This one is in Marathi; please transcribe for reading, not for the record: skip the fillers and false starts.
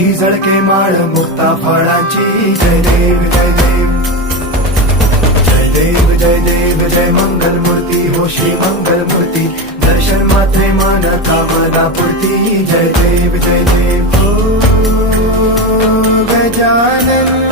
ही झळके माळ मुक्ता फळाची जय देव जय देव जय देव जय देव जय मंगल मूर्ती हो श्री मंगल मूर्ती दर्शन मात्रे मन कामना पूर्ती जय देव ओ गजानन